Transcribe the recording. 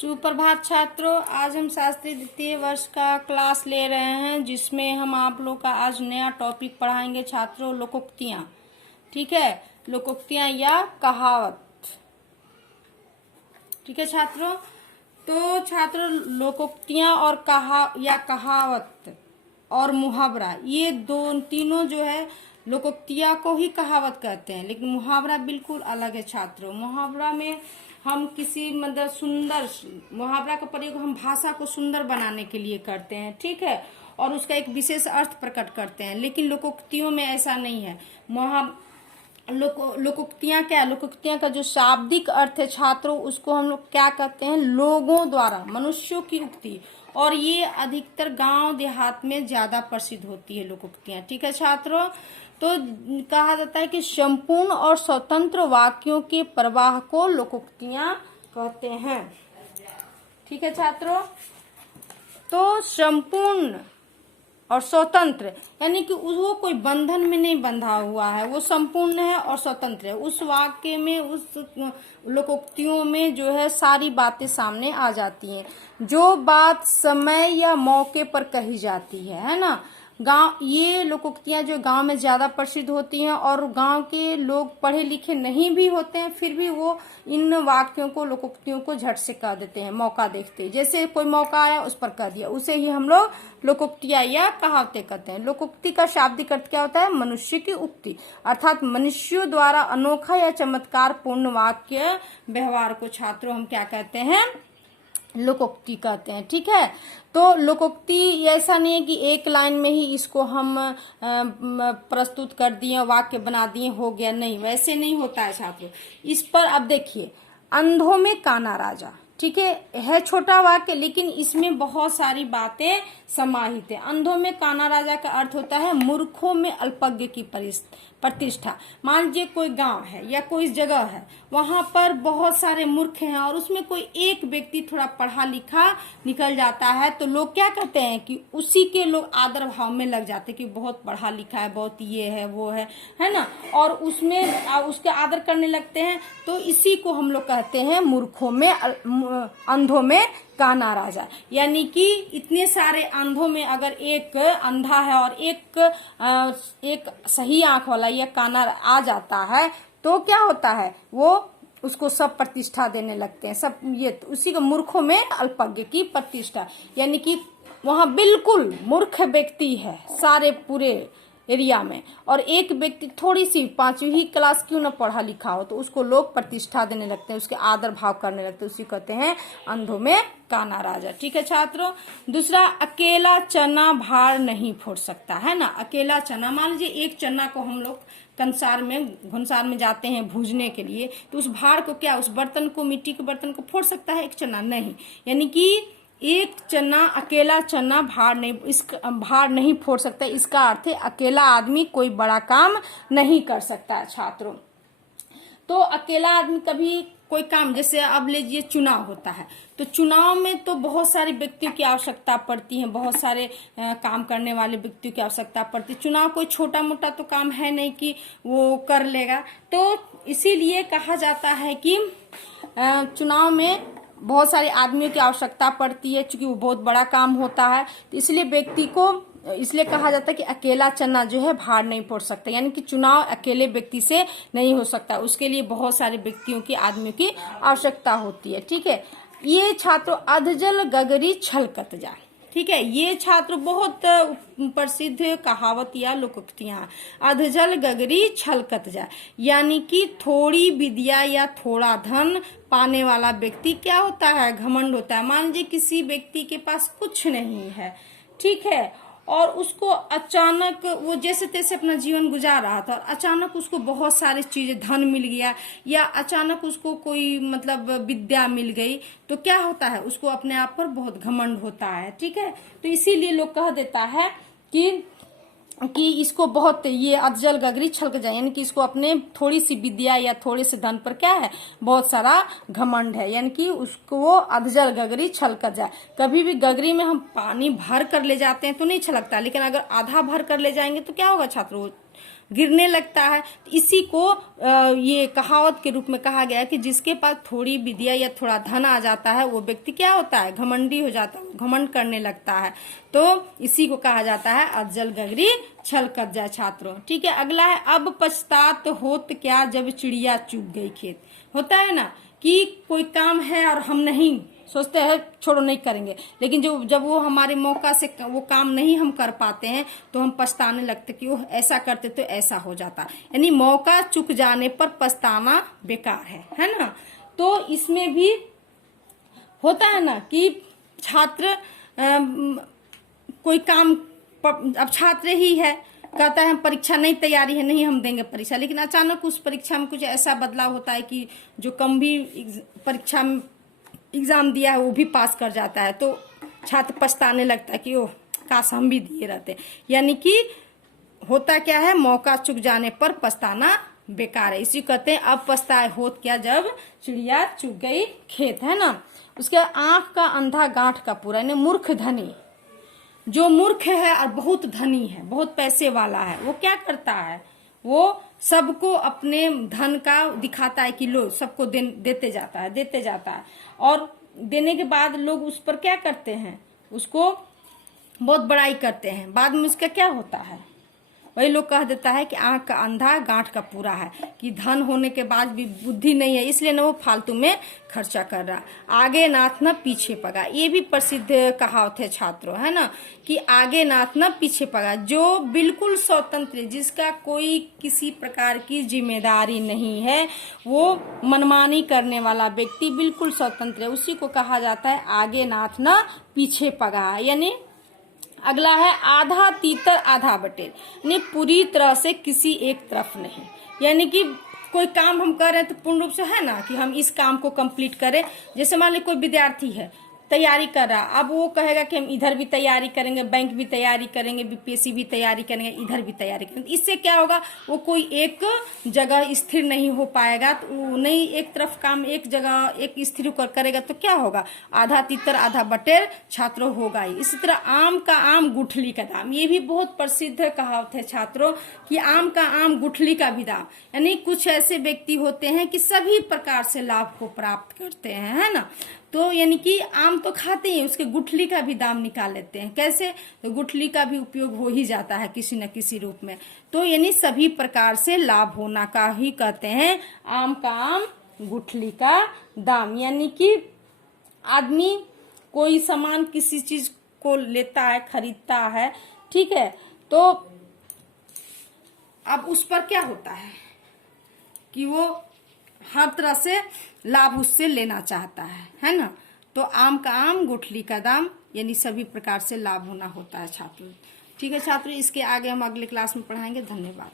सुप्रभात छात्रों, आज हम शास्त्री द्वितीय वर्ष का क्लास ले रहे हैं जिसमें हम आप लोग का आज नया टॉपिक पढ़ाएंगे छात्रों, लोकोक्तियां। ठीक है, लोकोक्तियां या कहावत। ठीक है छात्रों, तो छात्रों लोकोक्तियां और कहावत और मुहावरा, ये तीनों जो है लोकोक्तियां को ही कहावत कहते हैं, लेकिन मुहावरा बिल्कुल अलग है छात्रों। मुहावरा में हम किसी मतलब सुंदर मुहावरा का प्रयोग हम भाषा को सुंदर बनाने के लिए करते हैं। ठीक है, और उसका एक विशेष अर्थ प्रकट करते हैं, लेकिन लोकोक्तियों में ऐसा नहीं है। लोकोक्तियां क्या है? लोकोक्तियां का जो शाब्दिक अर्थ है छात्रों, उसको हम लोग क्या कहते हैं? लोगों द्वारा, मनुष्यों की उक्ति, और ये अधिकतर गांव देहात में ज्यादा प्रसिद्ध होती है लोकोक्तियां। ठीक है छात्रों, तो कहा जाता है कि संपूर्ण और स्वतंत्र वाक्यों के प्रवाह को लोकोक्तियां कहते हैं। ठीक है छात्रों, तो संपूर्ण और स्वतंत्र यानी कि वो कोई बंधन में नहीं बंधा हुआ है, वो संपूर्ण है और स्वतंत्र है। उस वाक्य में, उस लोकोक्तियों में जो है सारी बातें सामने आ जाती हैं। जो बात समय या मौके पर कही जाती है ना। ये लोकोक्तियां जो गांव में ज्यादा प्रसिद्ध होती हैं, और गांव के लोग पढ़े लिखे नहीं भी होते हैं, फिर भी वो इन वाक्यों को, लोकोक्तियों को झट से कह देते हैं, मौका देखते हैं। जैसे कोई मौका आया उस पर कह दिया, उसे ही हम लोग लोकोक्तियां या कहावतें कहते हैं। लोकोक्ति का शाब्दिक अर्थ क्या होता है? मनुष्य की उक्ति, अर्थात मनुष्यों द्वारा अनोखा या चमत्कार पूर्ण वाक्य व्यवहार को छात्रों हम क्या कहते हैं? लोकोक्ति कहते हैं। ठीक है, तो लोकोक्ति ऐसा नहीं है कि एक लाइन में ही इसको हम प्रस्तुत कर दिए, वाक्य बना दिए, हो गया। नहीं, वैसे नहीं होता है छात्रों। इस पर अब देखिए, अंधों में काना राजा। ठीक है छोटा वाक्य, लेकिन इसमें बहुत सारी बातें समाहित है। अंधों में काना राजा का अर्थ होता है मूर्खों में अल्पज्ञ की प्रतिष्ठा। मान लीजिए कोई गांव है या कोई जगह है, वहां पर बहुत सारे मूर्ख हैं और उसमें कोई एक व्यक्ति थोड़ा पढ़ा लिखा निकल जाता है, तो लोग क्या कहते हैं कि उसी के लोग आदर भाव में लग जाते हैं कि बहुत पढ़ा लिखा है, बहुत ये है वो है ना, और उसमें उसके आदर करने लगते हैं। तो इसी को हम लोग कहते हैं मूर्खों में, अंधों में काना राजा। यानी कि इतने सारे अंधों में अगर एक अंधा है और एक सही आंख वाला या काना आ जाता है, तो क्या होता है? वो उसको सब प्रतिष्ठा देने लगते हैं, सब ये उसी को मूर्खों में अल्पज्ञ की प्रतिष्ठा। यानी कि वहां बिल्कुल मूर्ख व्यक्ति है सारे पूरे एरिया में, और एक व्यक्ति थोड़ी सी 5वीं ही क्लास क्यों न पढ़ा लिखा हो, तो उसको लोग प्रतिष्ठा देने लगते हैं, उसके आदर भाव करने लगते हैं। उसी कहते हैं अंधों में काना राजा। ठीक है छात्रों, दूसरा, अकेला चना भार नहीं फोड़ सकता, है ना। अकेला चना, मान लीजिए एक चना को हम लोग घुनसार में जाते हैं भूजने के लिए, तो उस भार को क्या, उस बर्तन को, मिट्टी के बर्तन को फोड़ सकता है एक चना? नहीं। यानी कि एक चना, अकेला चना भार नहीं फोड़ सकता। इसका अर्थ है अकेला आदमी कोई बड़ा काम नहीं कर सकता है छात्रों। तो अकेला आदमी कभी कोई काम, जैसे अब लीजिए चुनाव होता है, तो चुनाव में तो बहुत सारे व्यक्तियों की आवश्यकता पड़ती है, बहुत सारे काम करने वाले व्यक्तियों की आवश्यकता पड़ती है। चुनाव कोई छोटा मोटा तो काम है नहीं कि वो कर लेगा, तो इसीलिए कहा जाता है कि चुनाव में बहुत सारे आदमियों की आवश्यकता पड़ती है, क्योंकि वो बहुत बड़ा काम होता है। तो इसलिए व्यक्ति को, इसलिए कहा जाता है कि अकेला चना जो है भार नहीं फोड़ सकता। यानी कि चुनाव अकेले व्यक्ति से नहीं हो सकता, उसके लिए बहुत सारे व्यक्तियों की, आदमियों की आवश्यकता होती है। ठीक है, ये छात्रों अधजल गगरी छलकत जा। ठीक है, ये छात्र बहुत प्रसिद्ध कहावत या लोकोक्तियां। अधजल गगरी छलकत जा, यानी कि थोड़ी विद्या या थोड़ा धन पाने वाला व्यक्ति क्या होता है? घमंड होता है। मान लीजिए किसी व्यक्ति के पास कुछ नहीं है, ठीक है, और उसको अचानक, वो जैसे तैसे अपना जीवन गुजार रहा था, और अचानक उसको बहुत सारी चीजें, धन मिल गया, या अचानक उसको कोई मतलब विद्या मिल गई, तो क्या होता है? उसको अपने आप पर बहुत घमंड होता है। ठीक है, तो इसीलिए लोग कह देता है कि इसको बहुत, ये अधजल गगरी छलक जाए, यानी कि इसको अपने थोड़ी सी विद्या या थोड़े से धन पर क्या है? बहुत सारा घमंड है, यानी कि उसको वो अधजल गगरी छलक जाए। कभी भी गगरी में हम पानी भर कर ले जाते हैं तो नहीं छलकता, लेकिन अगर आधा भर कर ले जाएंगे तो क्या होगा छात्रों? गिरने लगता है। इसी को ये कहावत के रूप में कहा गया है कि जिसके पास थोड़ी विद्या या थोड़ा धन आ जाता है वो व्यक्ति क्या होता है, घमंडी हो जाता है, घमंड करने लगता है। तो इसी को कहा जाता है अज्जल गगरी छल कत जाए छात्रों। ठीक है, अगला है अब पछतात होत क्या जब चिड़िया चुग गई खेत। होता है ना कि कोई काम है और हम नहीं सोचते हैं छोड़ो नहीं करेंगे, लेकिन जब वो हमारे मौका से वो काम नहीं हम कर पाते हैं तो हम पछताने लगते कि वो ऐसा करते तो ऐसा हो जाता। यानी मौका चुक जाने पर पछताना बेकार है ना। तो इसमें भी होता है ना कि छात्र कोई काम अब छात्र ही है, कहता है परीक्षा नहीं तैयारी है, नहीं हम देंगे परीक्षा, लेकिन अचानक उस परीक्षा में कुछ ऐसा बदलाव होता है कि जो कम भी परीक्षा में एग्जाम दिया है वो भी पास कर जाता है, तो छात्र पछताने लगता है कि ओह काश हम भी दिए रहते। यानी कि होता क्या है, मौका चुक जाने पर पछताना बेकार है। इसी कहते हैं अब पछताए होत क्या जब चिड़िया चुग गई खेत, है ना। उसके आंख का अंधा गांठ का पूरा, यानी मूर्ख धनी, जो मूर्ख है और बहुत धनी है, बहुत पैसे वाला है, वो क्या करता है, वो सबको अपने धन का दिखाता है कि लो सबको देते जाता है और देने के बाद लोग उस पर क्या करते हैं, उसको बहुत बड़ाई करते हैं। बाद में उसका क्या होता है, वही लोग कह देता है कि आंख का अंधा गांठ का पूरा है, कि धन होने के बाद भी बुद्धि नहीं है, इसलिए ना वो फालतू में खर्चा कर रहा। आगे नाथ न पीछे पगा, ये भी प्रसिद्ध कहावत है छात्रों, है ना, कि आगे नाथ न पीछे पगा। जो बिल्कुल स्वतंत्र, जिसका कोई किसी प्रकार की जिम्मेदारी नहीं है, वो मनमानी करने वाला व्यक्ति बिल्कुल स्वतंत्र है, उसी को कहा जाता है आगे नाथ न पीछे पगा। यानी अगला है आधा तीतर आधा बटेर, यानी पूरी तरह से किसी एक तरफ नहीं। यानी कि कोई काम हम कर रहे हैं तो पूर्ण रूप से है ना कि हम इस काम को कंप्लीट करें। जैसे मान लीजिए कोई विद्यार्थी है तैयारी कर रहा, अब वो कहेगा कि हम इधर भी तैयारी करेंगे, बैंक भी तैयारी करेंगे, बीपीएससी भी तैयारी करेंगे, इधर भी तैयारी करेंगे। इससे क्या होगा, वो कोई एक जगह स्थिर नहीं हो पाएगा, तो वो नहीं एक तरफ काम एक जगह एक स्थिर होकर करेगा तो क्या होगा, आधा तीतर आधा बटेर छात्रों होगा ही। इसी तरह आम का आम गुठली का दाम, ये भी बहुत प्रसिद्ध कहावत है छात्रों कि आम का आम गुठली का भी दाम। यानी कुछ ऐसे व्यक्ति होते हैं कि सभी प्रकार से लाभ को प्राप्त करते हैं, है ना। तो यानी कि आम तो खाते ही, उसके गुठली का भी दाम निकाल लेते हैं। कैसे, तो गुठली का भी उपयोग हो ही जाता है किसी न किसी रूप में। तो यानी सभी प्रकार से लाभ होना का ही कहते हैं आम का आम गुठली का दाम। यानी कि आदमी कोई सामान किसी चीज को लेता है, खरीदता है, ठीक है, तो अब उस पर क्या होता है कि वो हर तरह से लाभ उससे लेना चाहता है ना। तो आम का आम गुठली का दाम, यानी सभी प्रकार से लाभ होना होता है छात्रों। ठीक है छात्रों, इसके आगे हम अगले क्लास में पढ़ाएंगे। धन्यवाद।